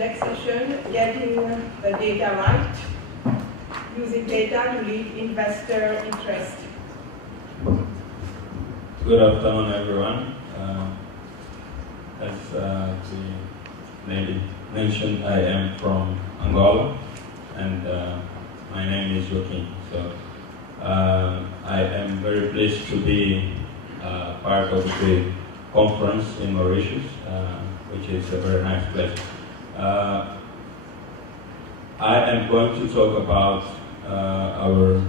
Next session, getting the data right. Using data to lead investor interest. Good afternoon, everyone. As the lady mentioned, I am from Angola, and my name is Joaquim. So I am very pleased to be part of the conference in Mauritius, which is a very nice place. I am going to talk about our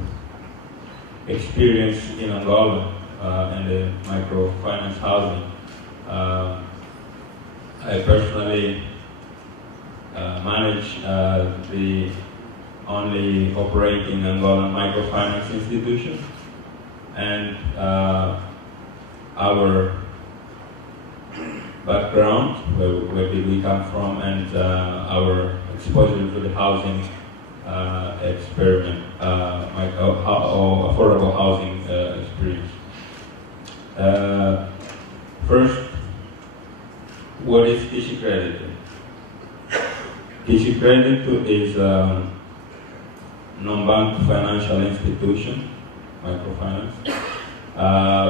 experience in Angola and the microfinance housing. I personally manage the only operating Angolan microfinance institution, and our background, where did we come from, and our exposure to the housing experiment, affordable housing experience. First, what is KixiCredito? KixiCredito is a non-bank financial institution, microfinance,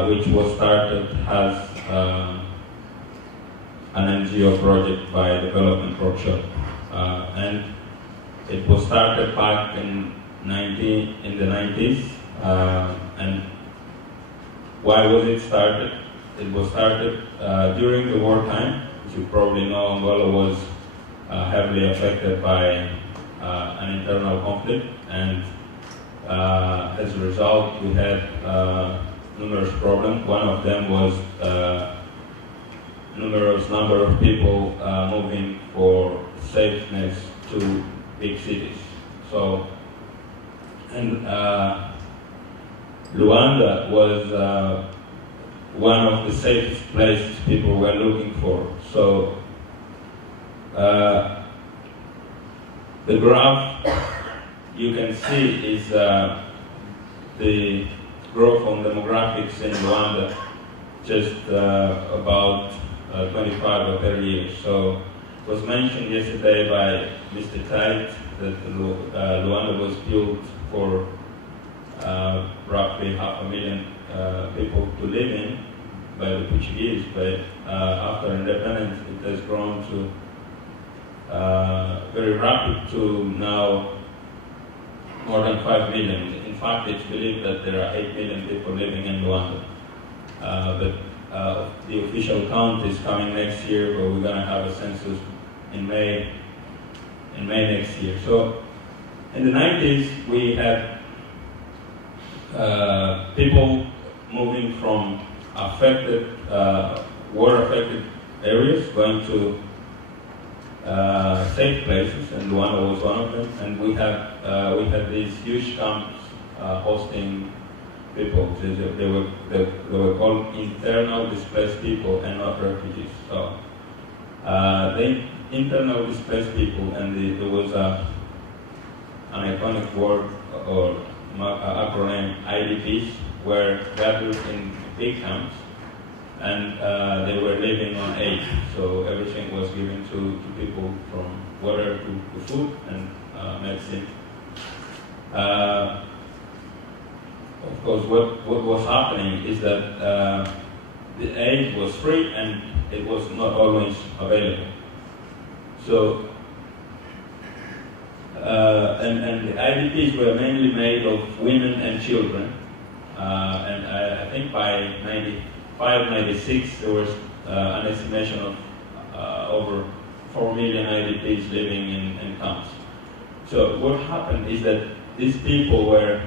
which was started as an NGO project by Development Workshop, and it was started back in the 90s. And why was it started? It was started during the wartime. As you probably know, Angola was heavily affected by an internal conflict, and as a result, we had numerous problems. One of them was numerous number of people moving for safeness to big cities. So, and Luanda was one of the safest places people were looking for. So, the graph you can see is the growth on demographics in Luanda just about 25 or 30 years. So it was mentioned yesterday by Mr. Tait that Luanda was built for roughly 500,000 people to live in by the Portuguese, but after independence it has grown to very rapid to now more than 5 million. In fact, it's believed that there are 8 million people living in Luanda. But the official count is coming next year, but we're going to have a census in May next year. So in the 90s, we had people moving from war-affected areas going to safe places, and Luanda was one of them. And we had these huge camps hosting people. They were called internal displaced people and not refugees. So the internal displaced people, and there was an iconic word or acronym, IDPs, were gathered in big camps, and they were living on aid. So everything was given to people, from water to food and medicine. Of course, what was happening is that the aid was free and it was not always available. So, and the IDPs were mainly made of women and children. And I think by 95, 96, there was an estimation of over 4 million IDPs living in camps. So what happened is that these people were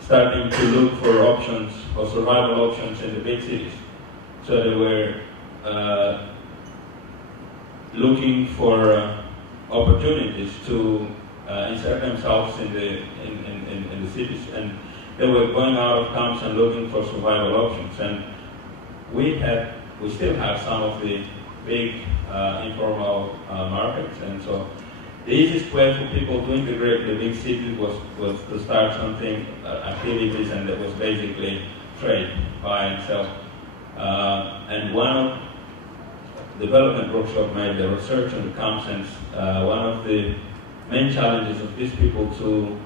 starting to look for options, or survival options, in the big cities. So they were looking for opportunities to insert themselves in the cities, and they were going out of camps and looking for survival options. And we still have some of the big informal markets, and so the easiest way for people to integrate the big cities was to start something, activities, and that was basically trade, buy and sell. And one development workshop made the research on the camps, and one of the main challenges of these people to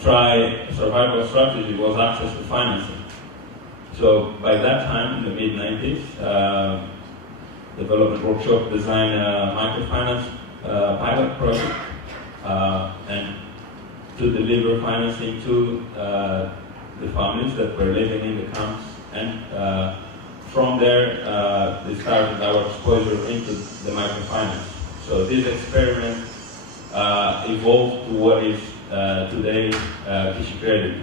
try a survival strategy was access to financing. So by that time, in the mid-90s, Development Workshop designed a microfinance pilot project and to deliver financing to the families that were living in the camps. And from there, they started our exposure into the microfinance. So this experiment evolved to what is today KixiCredito.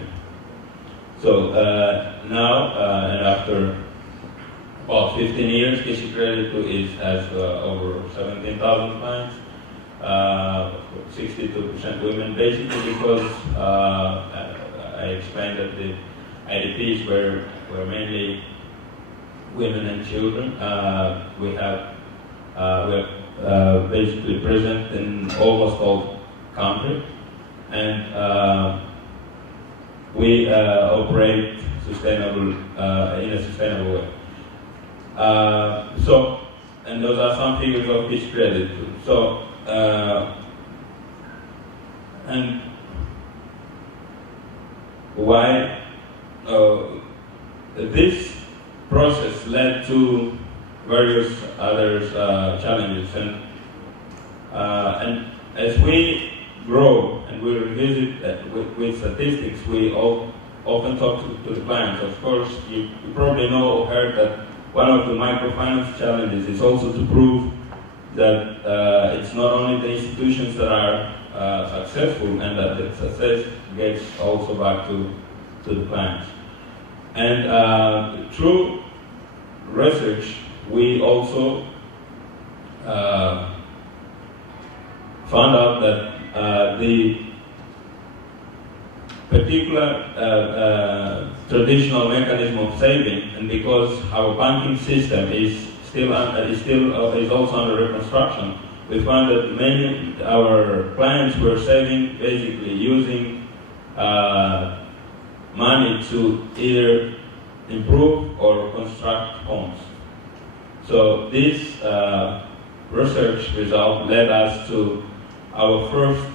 So now, and after about 15 years, KixiCredito has over 17,000 clients, 62% women, basically because I explained that the IDPs were mainly women and children. We have basically present in almost all countries, and we operate sustainable in a sustainable way. And those are some figures of KixiCredito. So, and why this process led to various other challenges, and as we grow and we revisit with statistics, we often talk to the clients. Of course, you probably know or heard that one of the microfinance challenges is also to prove that it's not only the institutions that are successful, and that the success gets also back to the clients. And through research, we also found out that the particular traditional mechanism of saving, and because our banking system is also under reconstruction, we found that many of our clients were saving, basically using money to either improve or construct homes. So this research result led us to our first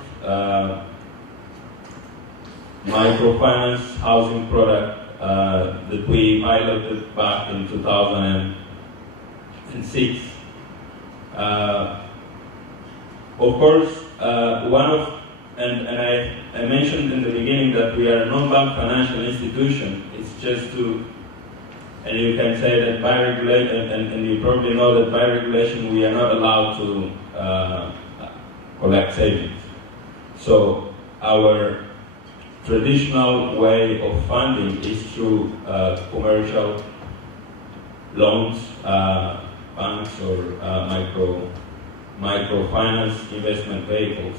microfinance housing product that we piloted back in 2006. Of course, I mentioned in the beginning that we are a non-bank financial institution. It's just to, and you can say that by regulation, and you probably know that by regulation we are not allowed to collect savings. So our traditional way of funding is through commercial loans, banks, or microfinance investment vehicles.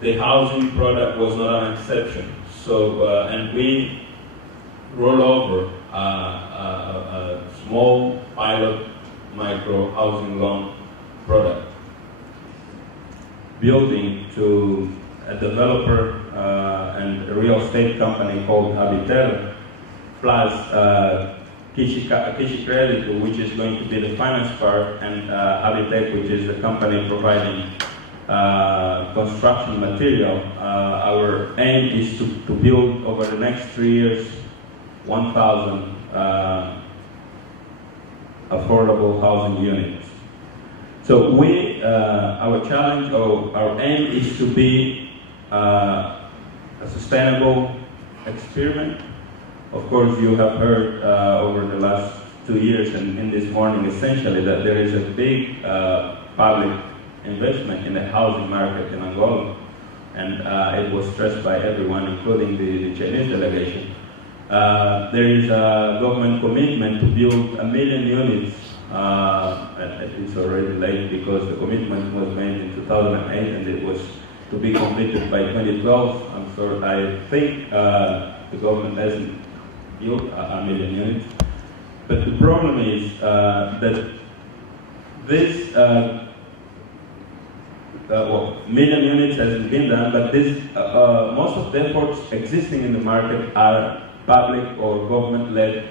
The housing product was not an exception. So, and we roll over a small pilot micro housing loan product, building to a developer and a real estate company called Habitel, plus KixiCredito, which is going to be the finance part, and Habitat, which is the company providing construction material. Our aim is to build over the next 3 years 1,000 affordable housing units. So our challenge, or our aim, is to be a sustainable experiment. Of course, you have heard over the last 2 years and in this morning, essentially, that there is a big public investment in the housing market in Angola, and it was stressed by everyone, including the Chinese delegation. There is a government commitment to build 1 million units. It's already late because the commitment was made in 2008 and it was to be completed by 2012. I think the government hasn't built 1 million units. But the problem is that this well, million units hasn't been done, but this, most of the efforts existing in the market are public or government-led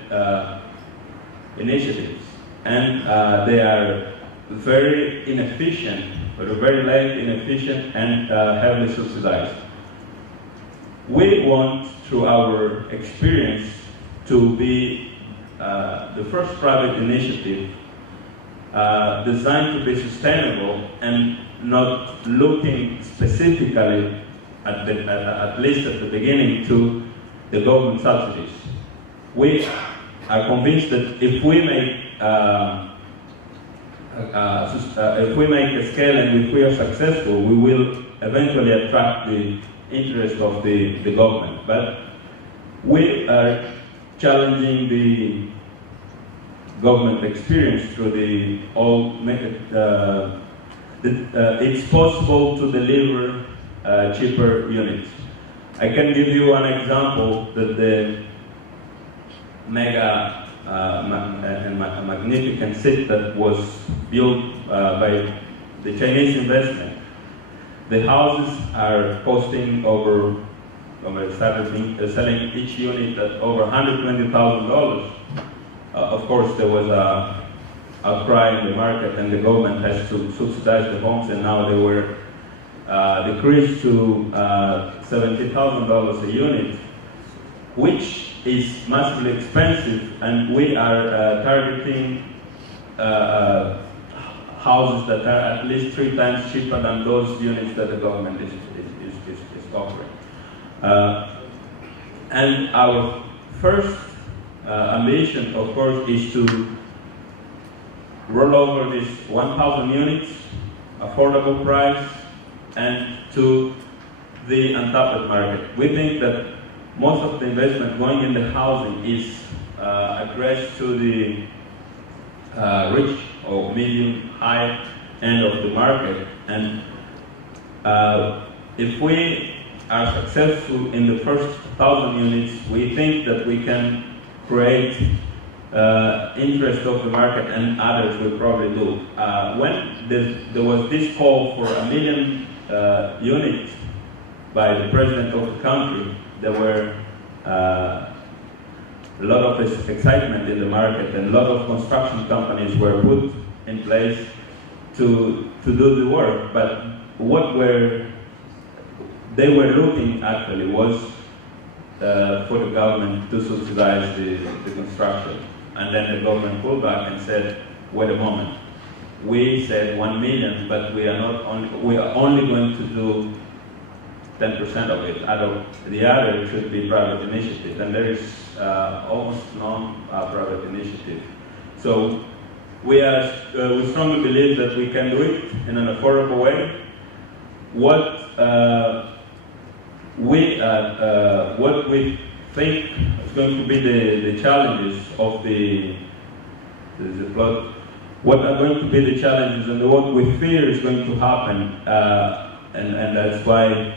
initiatives, and they are very inefficient, or very late, inefficient, and heavily subsidized. We want, through our experience, to be the first private initiative designed to be sustainable and not looking specifically, at least at the beginning, to the government subsidies. We are convinced that if we make a scale and if we are successful, we will eventually attract the interest of the government. But we are challenging the government experience through the old method. It's possible to deliver cheaper units. I can give you an example that the mega and magnificent city that was built by the Chinese investment. The houses are costing over selling each unit at over $120,000. Of course, there was a outcry in the market, and the government has to subsidize the homes, and now they were decreased to $70,000 a unit, which is massively expensive, and we are targeting houses that are at least 3 times cheaper than those units that the government is offering. And our first ambition, of course, is to roll over these 1,000 units, affordable price, and to the untapped market. We think that most of the investment going in the housing is addressed to the rich or medium, high end of the market. And if we are successful in the first 1,000 units, we think that we can create interest of the market, and others will probably do. When there was this call for 1 million units by the president of the country, there were a lot of excitement in the market, and a lot of construction companies were put in place to do the work. But what they were looking actually was for the government to subsidize the construction. And then the government pulled back and said, wait a moment, we said 1 million, but we are only going to do 10% of it. The other should be private initiative, and there is almost no private initiative. So we strongly believe that we can do it in an affordable way. What we think is going to be the challenges of the flood. What are going to be the challenges, and what we fear is going to happen, and that's why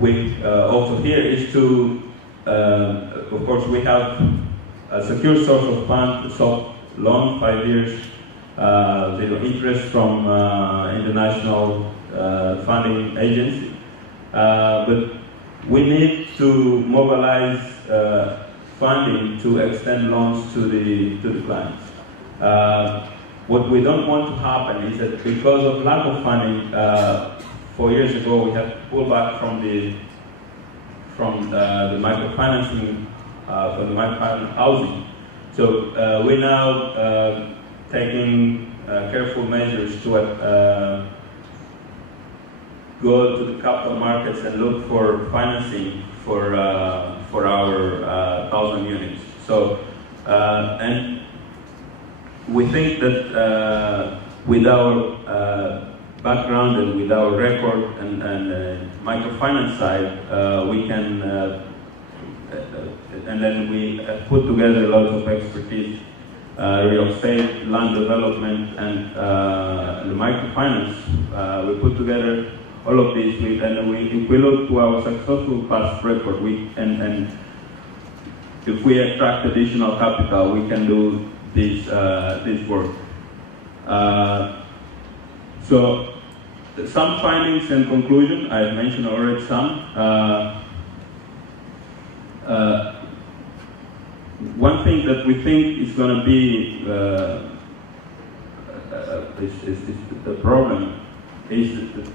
we also here is to, of course, we have a secure source of funds to soft loan, 5 years, zero interest from international funding agency. But we need to mobilize funding to extend loans to the clients. What we don't want to happen is that because of lack of funding, 4 years ago we had pulled back from the microfinancing, from the microfinance housing. So we're now taking careful measures to go to the capital markets and look for financing for our 1,000 units. So and we think that with our background and with our record and microfinance side, we can, and then we put together a lot of expertise, real estate, land development, and the microfinance. We put together all of these, and if we look to our successful past record, and if we attract additional capital, we can do this work. So some findings and conclusion. I mentioned already some. One thing that we think is going to be the problem is that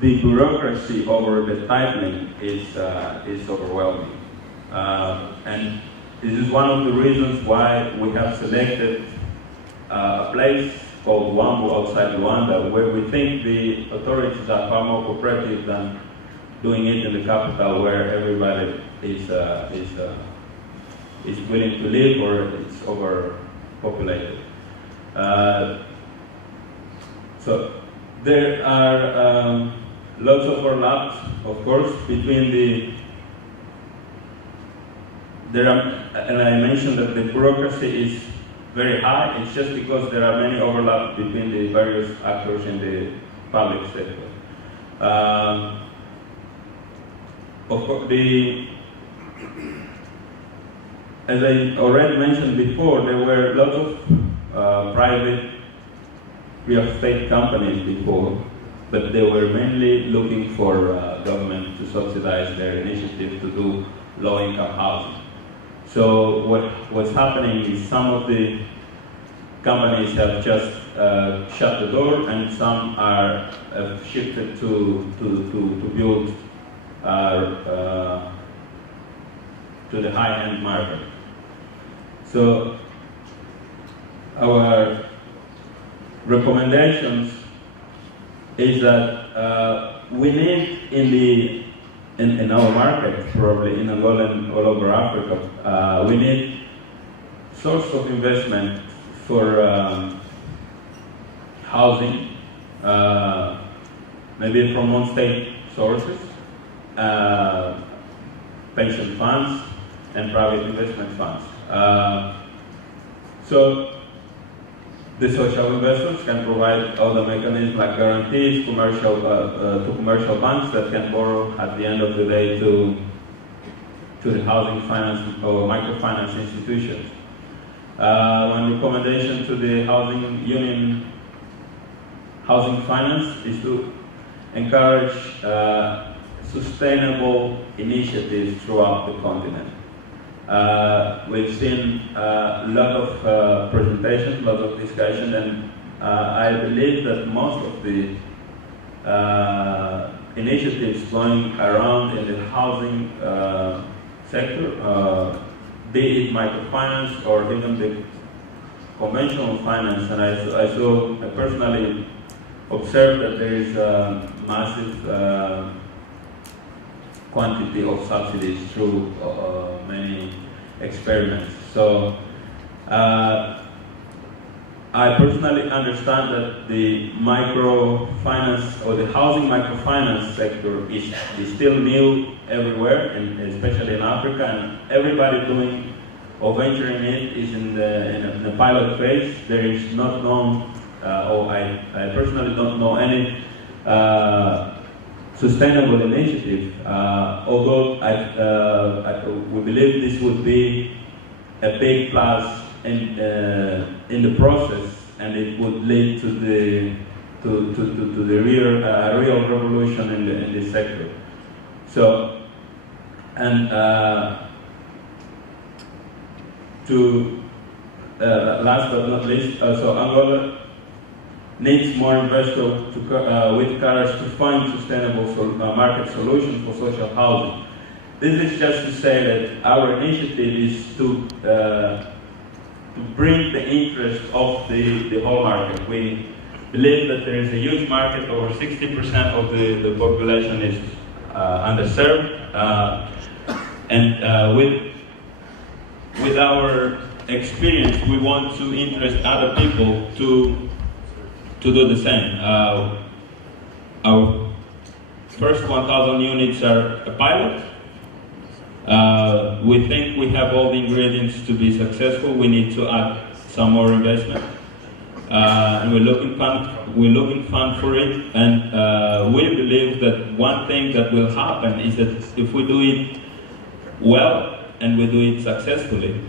the bureaucracy over the tightening is overwhelming, and this is one of the reasons why we have selected a place called Wambo outside Luanda, where we think the authorities are far more cooperative than doing it in the capital, where everybody is willing to live or it's overpopulated. So there are lots of overlaps, of course, between and I mentioned that the bureaucracy is very high. It's just because there are many overlaps between the various actors in the public sector. Of course, as I already mentioned before, there were lots of private real estate companies before, but they were mainly looking for government to subsidize their initiative to do low-income housing. So what's happening is some of the companies have just shut the door, and some are shifted to build to the high-end market. So our recommendations is that we need in our market, probably in Angola and all over Africa, we need source of investment for housing, maybe from non-state sources, pension funds, and private investment funds. So the social investors can provide other mechanisms like guarantees to commercial banks that can borrow at the end of the day to the housing finance or microfinance institutions. One recommendation to the housing union housing finance is to encourage sustainable initiatives throughout the continent. We've seen a lot of presentations, lots of discussion, and I believe that most of the initiatives going around in the housing sector, be it microfinance or even the conventional finance, and I personally observed that there is a massive quantity of subsidies through many experiments. So I personally understand that the microfinance or the housing microfinance sector is still new everywhere, and especially in Africa, and everybody doing or venturing in it is in the pilot phase. There is not known, or I personally don't know any sustainable initiative, although we believe this would be a big plus in the process, and it would lead to the real revolution in this sector. So, and last but not least, so Angola needs more investors with courage to find sustainable market solutions for social housing. This is just to say that our initiative is to bring the interest of the whole market. We believe that there is a huge market. Over 60% of the population is underserved, and with our experience, we want to interest other people to do the same. Our first 1,000 units are a pilot. We think we have all the ingredients to be successful. We need to add some more investment, and we're looking fund for it. And we believe that one thing that will happen is that if we do it well and we do it successfully,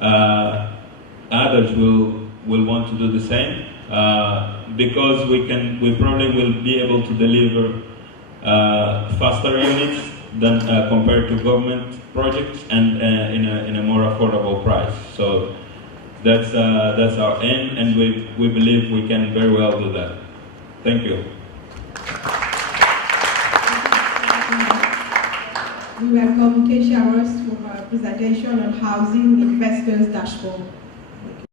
others will want to do the same. because we probably will be able to deliver faster units than compared to government projects, and in a more affordable price. So that's our aim, and we believe we can very well do that. Thank you. We welcome Keisha for her presentation on Housing Investors Dashboard.